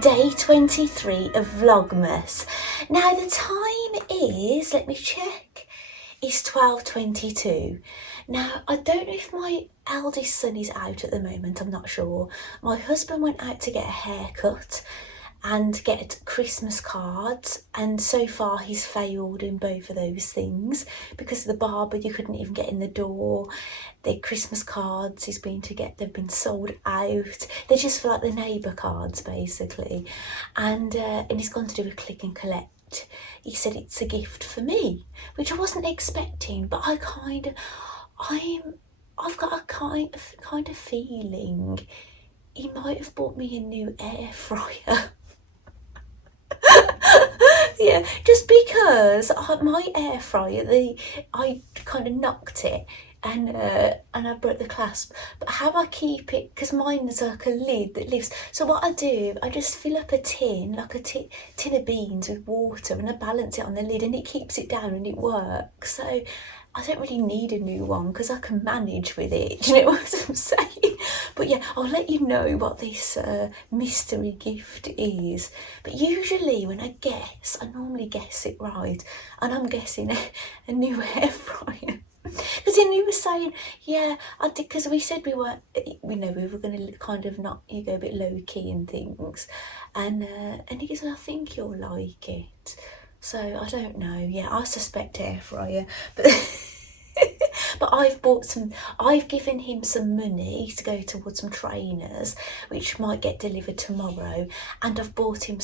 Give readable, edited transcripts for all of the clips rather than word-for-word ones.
day 23 of Vlogmas. Now the time is, let me check, it's 12:22. Now I don't know if my eldest son is out at the moment, I'm not sure. My husband went out to get a haircut and get Christmas cards, and so far he's failed in both of those things because of the barber. You couldn't even get in the door. The Christmas cards he's been to get, they've been sold out. They're just for like the neighbour cards basically, and he's gone to do a click and collect. He said it's a gift for me, which I wasn't expecting, but I've got a kind of feeling he might have bought me a new air fryer. Yeah, just because my air fryer, I kind of knocked it and I broke the clasp. But how I keep it, because mine is like a lid that lifts. So what I do, I just fill up a tin, like a tin of beans with water, and I balance it on the lid, and it keeps it down, and it works. So I don't really need a new one because I can manage with it. Do you know what I'm saying? But yeah, I'll let you know what this mystery gift is. But usually when I guess, I normally guess it right. And I'm guessing a new air fryer. Because then he was saying, yeah, I did, because we said we were going to kind of not, you go a bit low key and things. And he goes, I think you'll like it. So I don't know. Yeah, I suspect air fryer, but but I've given him some money to go towards some trainers, which might get delivered tomorrow, and I've bought him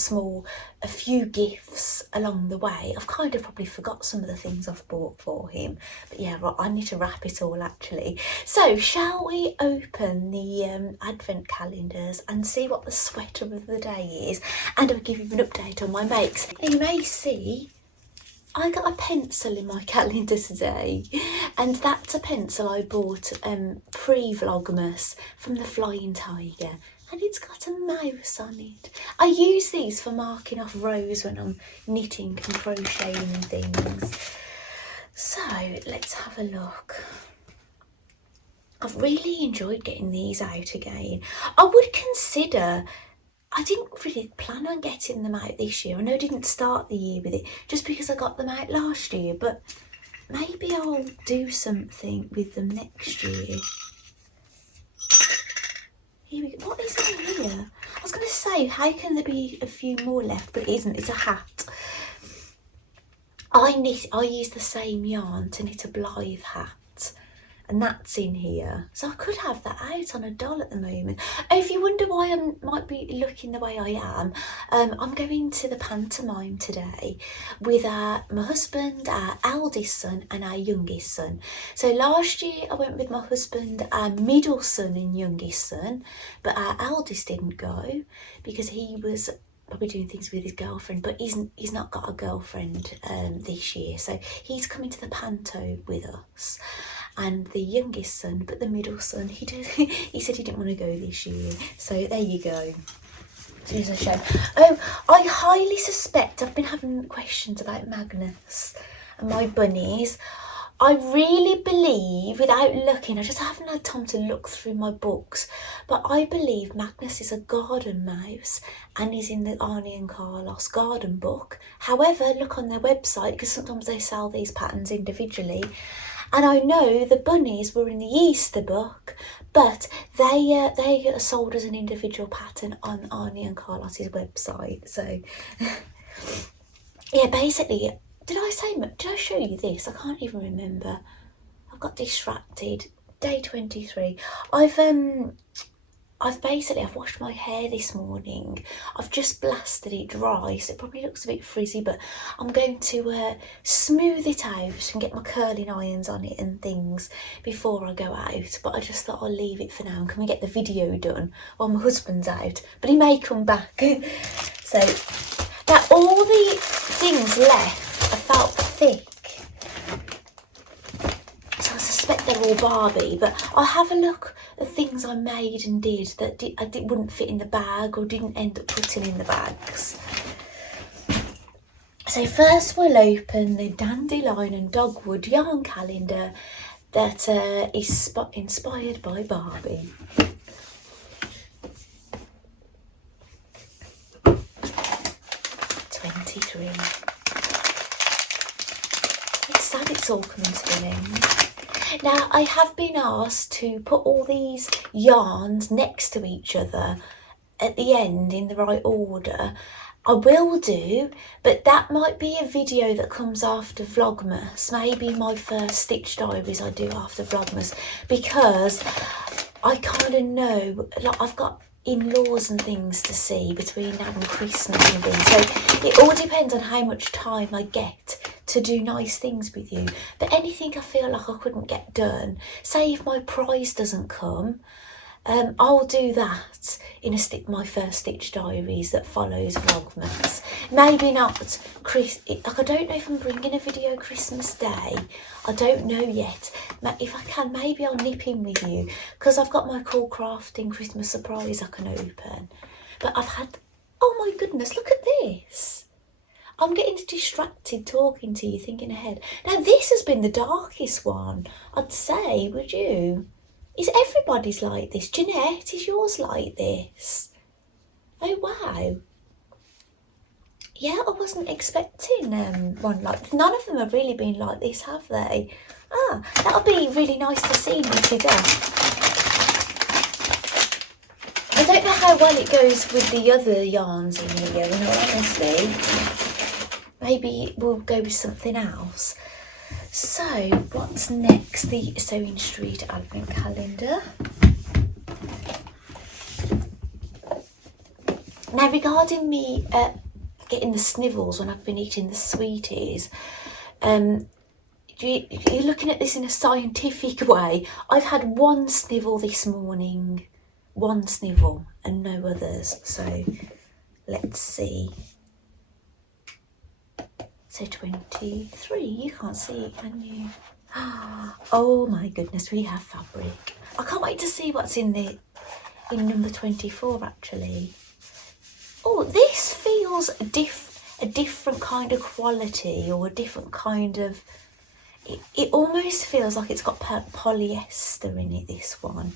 a few gifts along the way. I've kind of probably forgot some of the things I've bought for him, but yeah, right, I need to wrap it all actually. So shall we open the advent calendars and see what the sweater of the day is, and I'll give you an update on my makes. You may see I got a pencil in my calendar today, and that's a pencil I bought pre-Vlogmas from the Flying Tiger, and it's got a mouse on it. I use these for marking off rows when I'm knitting and crocheting and things. So let's have a look. I've really enjoyed getting these out again. I would consider, I didn't really plan on getting them out this year. I know I didn't start the year with it just because I got them out last year, but maybe I'll do something with them next year. Here we go. What is in here? I was going to say, how can there be a few more left, but it isn't. It's a hat. I use the same yarn to knit a Blythe hat, and that's in here, so I could have that out on a doll at the moment. Oh, if you wonder why I might be looking the way I am, I'm going to the pantomime today with my husband, our eldest son and our youngest son. So last year I went with my husband, our middle son and youngest son, but our eldest didn't go because he was probably doing things with his girlfriend, but he's not got a girlfriend this year, so he's coming to the panto with us. And the youngest son, but the middle son, he said he didn't want to go this year, so there you go. So it's a shame. Oh, I highly suspect, I've been having questions about Magnus and my bunnies. I really believe, without looking, I just haven't had time to look through my books, but I believe Magnus is a garden mouse and is in the Arnie and Carlos garden book. However, look on their website, because sometimes they sell these patterns individually. And I know the bunnies were in the Easter book, but they are sold as an individual pattern on Arnie and Carlos's website. So, yeah, basically, did I show you this? I can't even remember. I got distracted. Day 23. I've washed my hair this morning. I've just blasted it dry, so it probably looks a bit frizzy, but I'm going to smooth it out and get my curling irons on it and things before I go out. But I just thought I'll leave it for now. And can we get the video done while my husband's out? But he may come back. So that all the things left are felt thick. So I suspect they're all Barbie, but I'll have a look at things I made and did that wouldn't fit in the bag or didn't end up putting in the bags. So first we'll open the Dandelion and Dogwood yarn calendar that is inspired by Barbie. 2023. It's sad it's all coming to an end. Now, I have been asked to put all these yarns next to each other at the end in the right order. I will do, but that might be a video that comes after Vlogmas. Maybe my first stitch diaries I do after Vlogmas, because I kind of know, like, I've got in-laws and things to see between now and Christmas and things, so it all depends on how much time I get to do nice things with you. But anything I feel like I couldn't get done, say if my prize doesn't come, I'll do that in my first stitch diaries that follows Vlogmas. Maybe not like, I don't know if I'm bringing a video Christmas Day. I don't know yet. If I can, maybe I'll nip in with you, because I've got my cool crafting Christmas surprise I can open. But I've had, oh my goodness, look at this. I'm getting distracted talking to you, thinking ahead. Now this has been the darkest one, I'd say, would you? Is everybody's like this? Jeanette, is yours like this? Oh, wow. Yeah, I wasn't expecting one like... None of them have really been like this, have they? Ah, that'll be really nice to see knitted up. I don't know how well it goes with the other yarns in here, in all honesty. Maybe we'll go with something else. So, what's next? The Sewing Street Advent Calendar. Now, regarding me getting the snivels when I've been eating the sweeties, you're looking at this in a scientific way. I've had one snivel this morning, one snivel, and no others. So, let's see. So 23, you can't see it, can you? Oh my goodness, we have fabric. I can't wait to see what's in number 24 actually. Oh, this feels a different kind of quality, or a different kind of, it almost feels like it's got polyester in it, this one.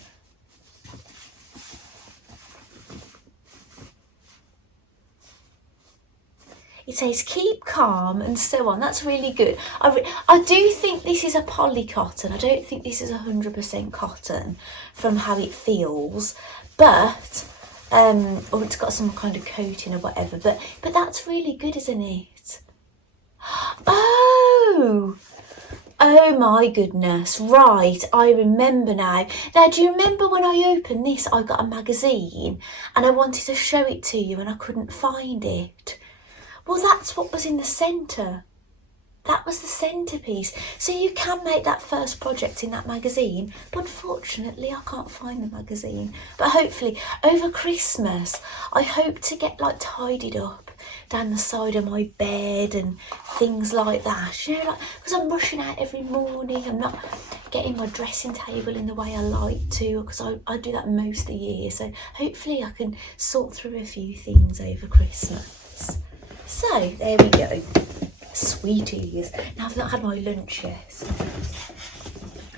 It says keep calm and so on. That's really good. I do think this is a poly cotton. I don't think this is 100% cotton from how it feels, but or it's got some kind of coating or whatever. But that's really good, isn't it? Oh my goodness. Right, I remember now. Now, do you remember when I opened this, I got a magazine and I wanted to show it to you and I couldn't find it? Well, that's what was in the centre. That was the centrepiece. So you can make that first project in that magazine. But unfortunately, I can't find the magazine. But hopefully, over Christmas, I hope to get like tidied up down the side of my bed and things like that. You know, like, because I'm rushing out every morning. I'm not getting my dressing table in the way I like to, because I do that most of the year. So hopefully I can sort through a few things over Christmas. So, there we go. Sweeties. Now, I've not had my lunch yet.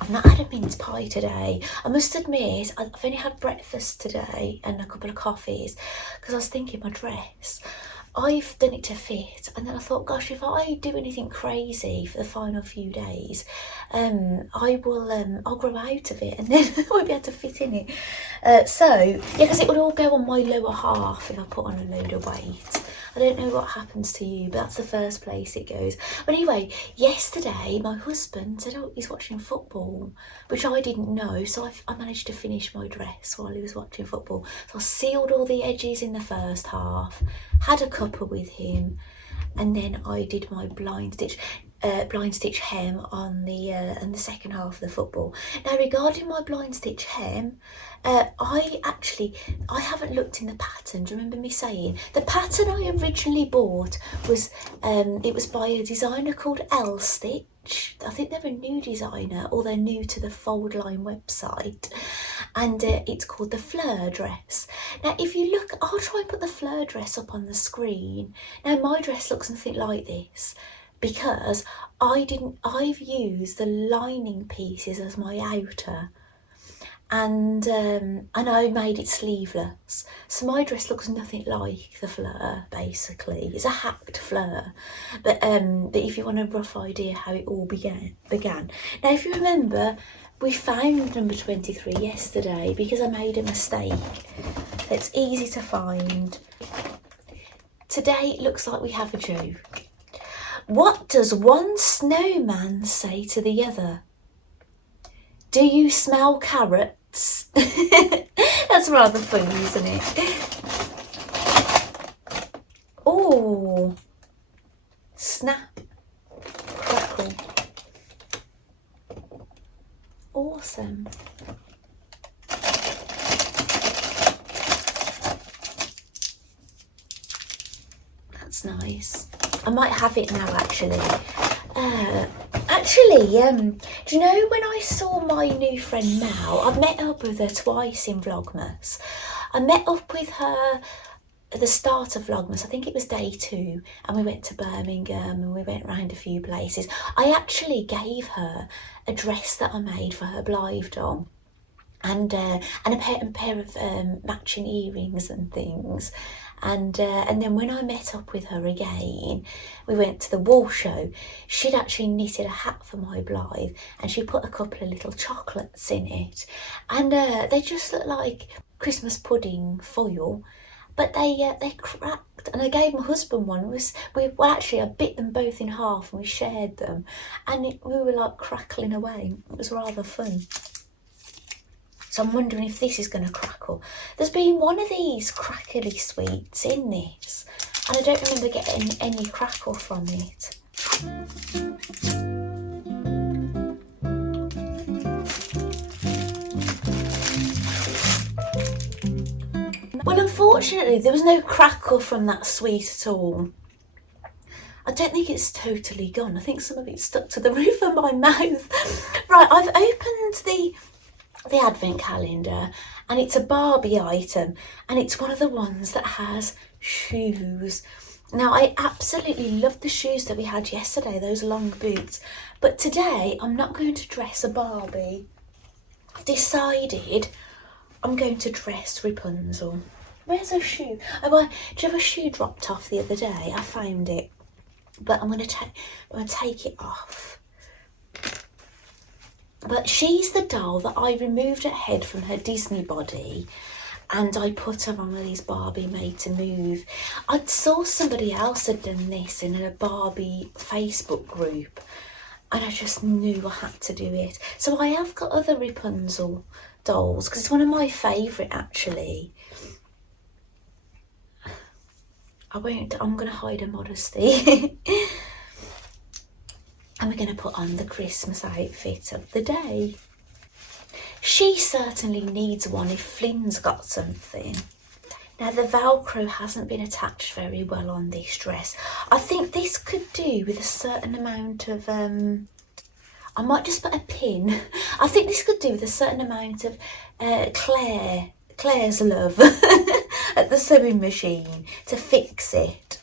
I've not had a mince pie today. I must admit, I've only had breakfast today and a couple of coffees, because I was thinking my dress, I've done it to fit, and then I thought, gosh, if I do anything crazy for the final few days, I'll grow out of it, and then I won't be able to fit in it. So, yeah, because it would all go on my lower half if I put on a load of weight. I don't know what happens to you, but that's the first place it goes. But anyway, yesterday my husband said, oh, he's watching football, which I didn't know, so I managed to finish my dress while he was watching football. So I sealed all the edges in the first half, had a cuppa with him, and then I did my blind stitch hem on the second half of the football. Now, regarding my blind stitch hem, I haven't looked in the pattern. Do you remember me saying the pattern I originally bought was it was by a designer called L Stitch. I think they're a new designer, or they're new to the Fold Line website, and it's called the Fleur Dress. Now, if you look, I'll try and put the Fleur Dress up on the screen. Now, my dress looks something like this, because I've used the lining pieces as my outer, and I made it sleeveless. So my dress looks nothing like the fleur, basically. It's a hacked fleur. But if you want a rough idea how it all began. Now, if you remember, we found number 23 yesterday because I made a mistake. It's easy to find. Today it looks like we have a joke. What does one snowman say to the other? Do you smell carrots? That's rather funny, isn't it? Oh, snap, crackle. Awesome. That's nice. I might have it now, actually. Do you know when I saw my new friend Mel, I've met up with her twice in Vlogmas. I met up with her at the start of Vlogmas, I think it was day 2, and we went to Birmingham and we went round a few places. I actually gave her a dress that I made for her Blythe doll, and a pair of matching earrings and things. And then when I met up with her again, we went to the wall show. She'd actually knitted a hat for my Blythe, and she put a couple of little chocolates in it, and they just look like Christmas pudding foil, but they cracked. And I gave my husband one. I bit them both in half and we shared them, and we were like crackling away. It was rather fun. So I'm wondering if this is going to crackle. There's been one of these crackly sweets in this, and I don't remember getting any crackle from it. Well, unfortunately, there was no crackle from that sweet at all. I don't think it's totally gone. I think some of it's stuck to the roof of my mouth. Right, I've opened the advent calendar, and it's a Barbie item, and it's one of the ones that has shoes. Now, I absolutely loved the shoes that we had yesterday, those long boots, but today I'm not going to dress a Barbie. I've decided I'm going to dress Rapunzel. Where's her shoe? Do you have a shoe dropped off the other day? I found it, but I'm going to take it off. But she's the doll that I removed her head from her Disney body, and I put her on one of these Barbie Made to Move. I saw somebody else had done this in a Barbie Facebook group, and I just knew I had to do it. So I have got other Rapunzel dolls, because it's one of my favourite, actually. I'm going to hide her modesty. And we're going to put on the Christmas outfit of the day. She certainly needs one if Flynn's got something. Now, the Velcro hasn't been attached very well on this dress. I think this could do with a certain amount of, I might just put a pin. I think this could do with a certain amount of Claire's love at the sewing machine to fix it.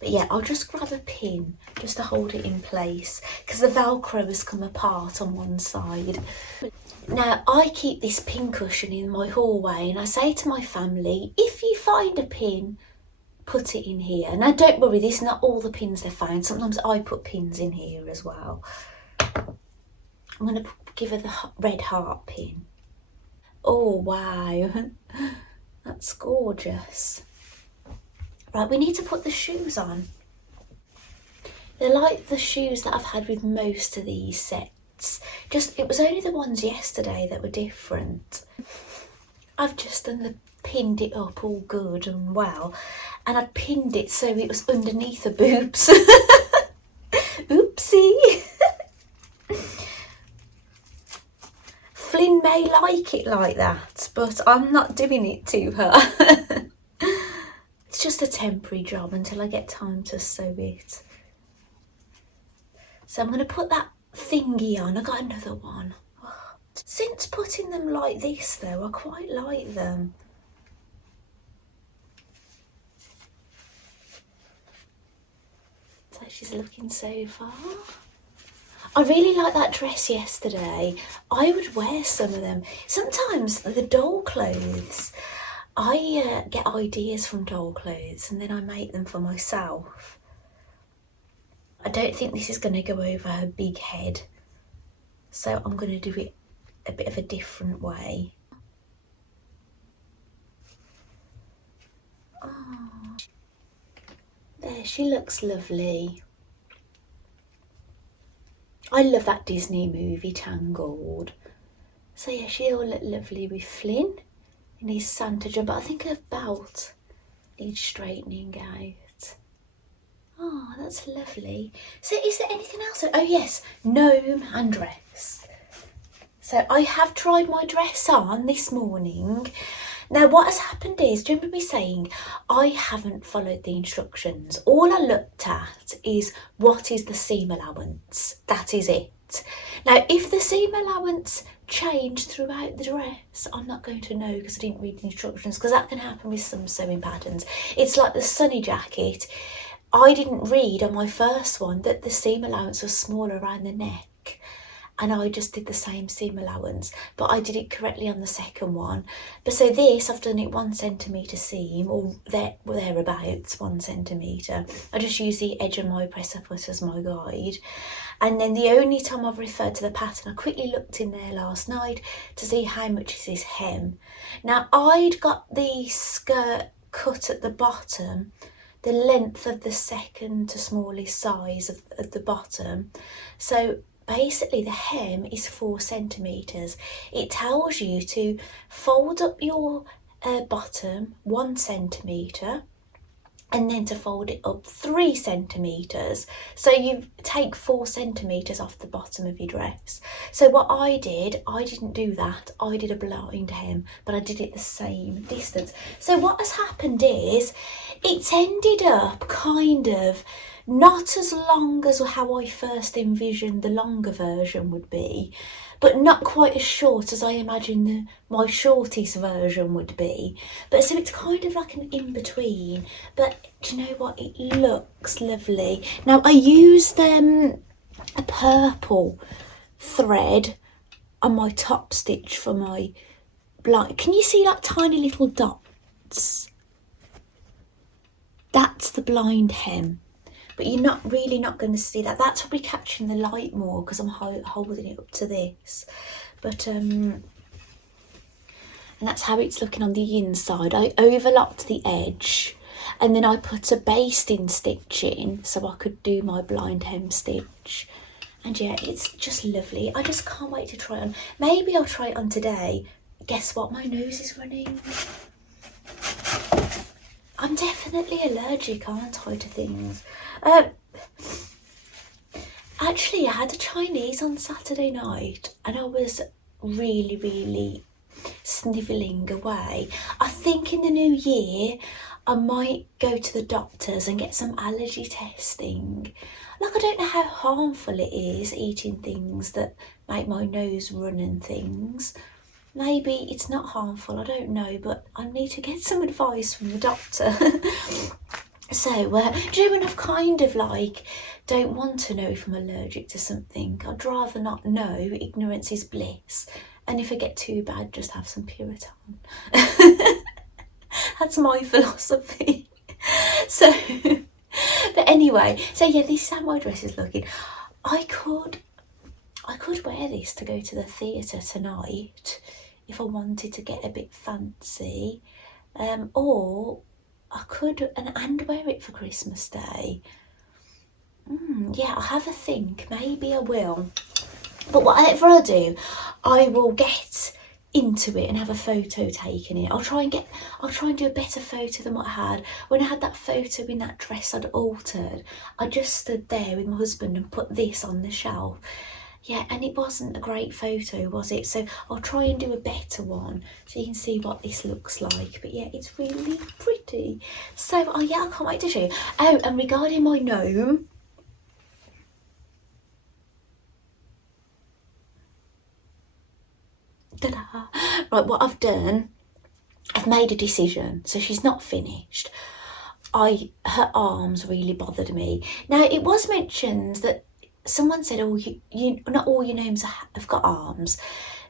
But yeah, I'll just grab a pin just to hold it in place, because the Velcro has come apart on one side. Now, I keep this pin cushion in my hallway, and I say to my family, if you find a pin, put it in here. Now, don't worry, these are not all the pins they found. Sometimes I put pins in here as well. I'm going to give her the red heart pin. Oh, wow. That's gorgeous. Right, we need to put the shoes on. They're like the shoes that I've had with most of these sets. It was only the ones yesterday that were different. I've just pinned it up all good and well, and I'd pinned it so it was underneath the boobs. Oopsie. Flynn may like it like that, but I'm not doing it to her. It's just a temporary job until I get time to sew it. So I'm going to put that thingy on. I got another one. Since putting them like this though, I quite like them. So she's looking so far. I really liked that dress yesterday. I would wear some of them. Sometimes the doll clothes, I get ideas from doll clothes and then I make them for myself. I don't think this is going to go over her big head, so I'm going to do it a bit of a different way. Oh, there, she looks lovely. I love that Disney movie, Tangled. So yeah, she'll look lovely with Flynn in his Santa jumper. I think her belt needs straightening out. Oh, that's lovely. So is there anything else? Oh yes, gnome and dress. So I have tried my dress on this morning. Now what has happened is, do you remember me saying I haven't followed the instructions? All I looked at is what is the seam allowance. That is it. Now if the seam allowance changed throughout the dress, I'm not going to know because I didn't read the instructions, because that can happen with some sewing patterns. It's like the sunny jacket. I didn't read on my first one that the seam allowance was smaller around the neck, and I just did the same seam allowance, but I did it correctly on the second one. But so this, I've done it 1 centimetre seam, or thereabouts 1 centimetre. I just use the edge of my presser foot as my guide. And then the only time I've referred to the pattern, I quickly looked in there last night to see how much is this hem. Now I'd got the skirt cut at the bottom, the length of the second to smallest size of the bottom. So basically the hem is 4 centimetres. It tells you to fold up your bottom 1 centimetre and then to fold it up 3 centimetres. So you take 4 centimetres off the bottom of your dress. So what I did, I didn't do that. I did a blind hem, but I did it the same distance. So what has happened is it's ended up kind of not as long as how I first envisioned the longer version would be, but not quite as short as I imagined my shortest version would be. But so it's kind of like an in-between. But do you know what? It looks lovely. Now I used a purple thread on my top stitch for my blind. Can you see like tiny little dots? That's the blind hem. But you're not going to see that. That's probably catching the light more because I'm holding it up to this. But and that's how it's looking on the inside. I overlocked the edge and then I put a basting stitch in so I could do my blind hem stitch. And yeah, it's just lovely. I just can't wait to try it on. Maybe I'll try it on today. Guess what? My nose is running. I'm definitely allergic, aren't I, to things? Actually, I had a Chinese on Saturday night and I was really snivelling away. I think in the new year I might go to the doctors and get some allergy testing. Like, I don't know how harmful it is eating things that make my nose run and things. Maybe it's not harmful, I don't know, but I need to get some advice from the doctor. So, do you know when I've kind of like, don't want to know if I'm allergic to something? I'd rather not know, ignorance is bliss. And if I get too bad, just have some Puritan. That's my philosophy. So, but anyway, so yeah, this is how my dress is looking. I could wear this to go to the theatre tonight if I wanted to get a bit fancy, or I could and wear it for Christmas Day. Yeah, I'll have a think. Maybe I will. But whatever I do, I will get into it and have a photo taken it. I'll try and do a better photo than what I had. When I had that photo in that dress I'd altered, I just stood there with my husband and put this on the shelf. Yeah, and it wasn't a great photo, was it? So I'll try and do a better one so you can see what this looks like. But yeah, it's really pretty. So, oh yeah, I can't wait to show you. Oh, and regarding my gnome, ta-da! Right, what I've done, I've made a decision. So she's not finished. Her arms really bothered me. Now, it was mentioned that someone said, oh, you not all your gnomes have got arms.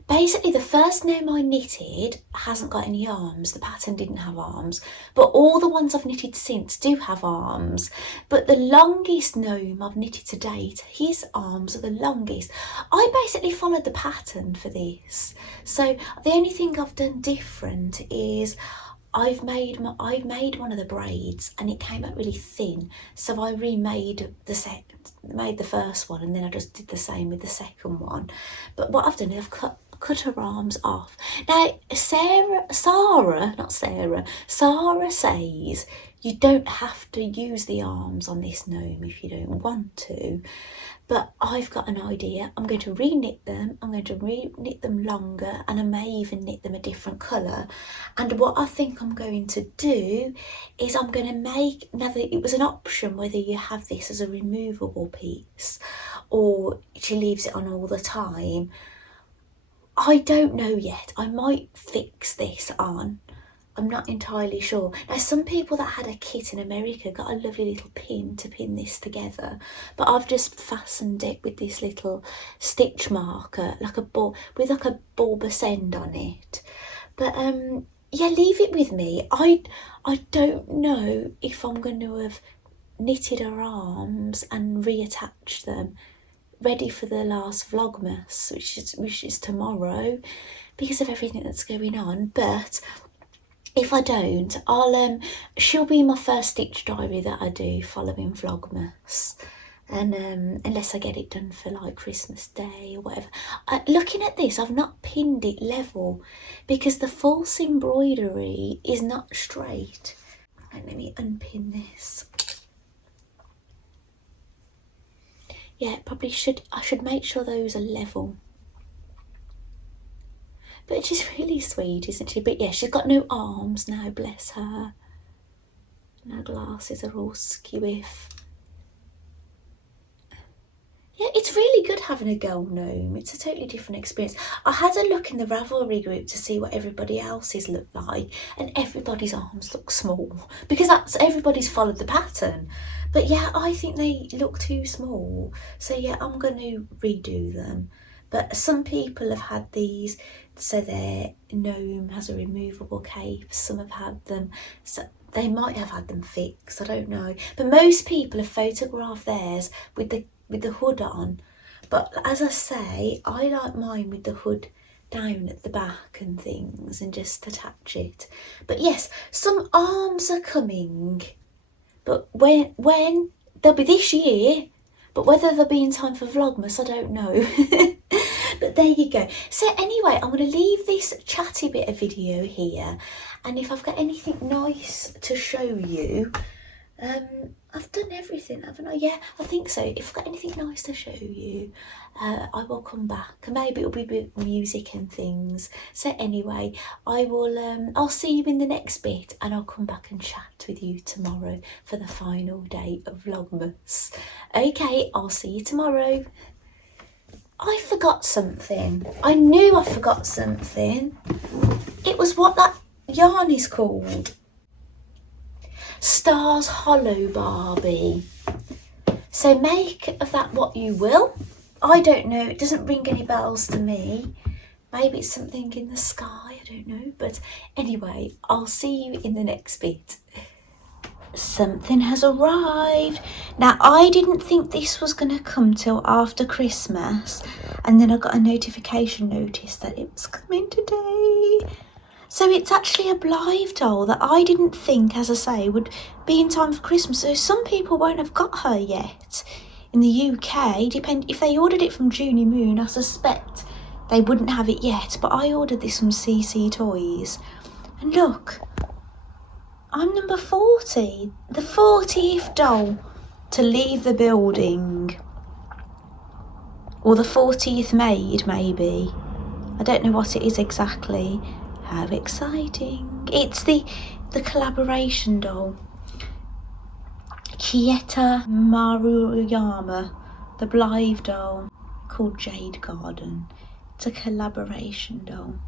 Basically, the first gnome I knitted hasn't got any arms. The pattern didn't have arms, but all the ones I've knitted since do have arms. But the longest gnome I've knitted to date, his arms are the longest. I basically followed the pattern for this. So the only thing I've done different is I've made one of the braids and it came out really thin, so I remade made the first one, and then I just did the same with the second one. But what I've done is I've cut her arms off. Now Sarah says you don't have to use the arms on this gnome if you don't want to, but I've got an idea. I'm going to re-knit them, I'm going to re-knit them longer, and I may even knit them a different colour. And what I think I'm going to do is I'm going to make, now that it was an option whether you have this as a removable piece or she leaves it on all the time. I don't know yet. I might fix this on. I'm not entirely sure. Now, some people that had a kit in America got a lovely little pin to pin this together, but I've just fastened it with this little stitch marker, like a ball, with like a bulbous end on it. But yeah, leave it with me. I don't know if I'm going to have knitted her arms and reattached them, ready for the last Vlogmas, which is tomorrow, because of everything that's going on. But if I don't, she'll be my first stitch diary that I do following Vlogmas, and unless I get it done for like Christmas Day or whatever. Looking at this, I've not pinned it level because the false embroidery is not straight. And let me unpin this. Yeah, I should make sure those are level. But she's really sweet, isn't she? But yeah, she's got no arms now, bless her. And her glasses are all skewiff. Yeah, it's really good having a girl gnome. It's a totally different experience. I had a look in the Ravelry group to see what everybody else's looked like, and everybody's arms look small because everybody's followed the pattern. But yeah, I think they look too small. So yeah, I'm going to redo them. But some people have had these, so their gnome has a removable cape. Some have had them, so they might have had them fixed, I don't know. But most people have photographed theirs with the hood on. But as I say, I like mine with the hood down at the back and things, and just attach it. But yes, some arms are coming. But when they'll be this year, but whether they'll be in time for Vlogmas, I don't know. But there you go. So anyway, I'm going to leave this chatty bit of video here, and if I've got anything nice to show you, I've done everything, haven't I? Yeah, I think so. If I've got anything nice to show you, I will come back, and maybe it'll be with music and things. So anyway, I'll see you in the next bit, and I'll come back and chat with you tomorrow for the final day of Vlogmas. Okay, I'll see you tomorrow. I forgot something. I knew I forgot something. It was what that yarn is called. Stars Hollow Barbie. So make of that what you will. I don't know, it doesn't ring any bells to me. Maybe it's something in the sky, I don't know. But anyway, I'll see you in the next bit. Something has arrived. Now, I didn't think this was going to come till after Christmas, and then I got a notification notice that it was coming today. So it's actually a Blythe doll that I didn't think, as I say, would be in time for Christmas. So some people won't have got her yet. In the UK, if they ordered it from Junie Moon, I suspect they wouldn't have it yet. But I ordered this from CC Toys. And look, I'm number 40. The 40th doll to leave the building. Or the 40th maid, maybe. I don't know what it is exactly. How exciting. It's the collaboration doll. Kieta Maruyama, the Blythe doll, called Jade Garden. It's a collaboration doll.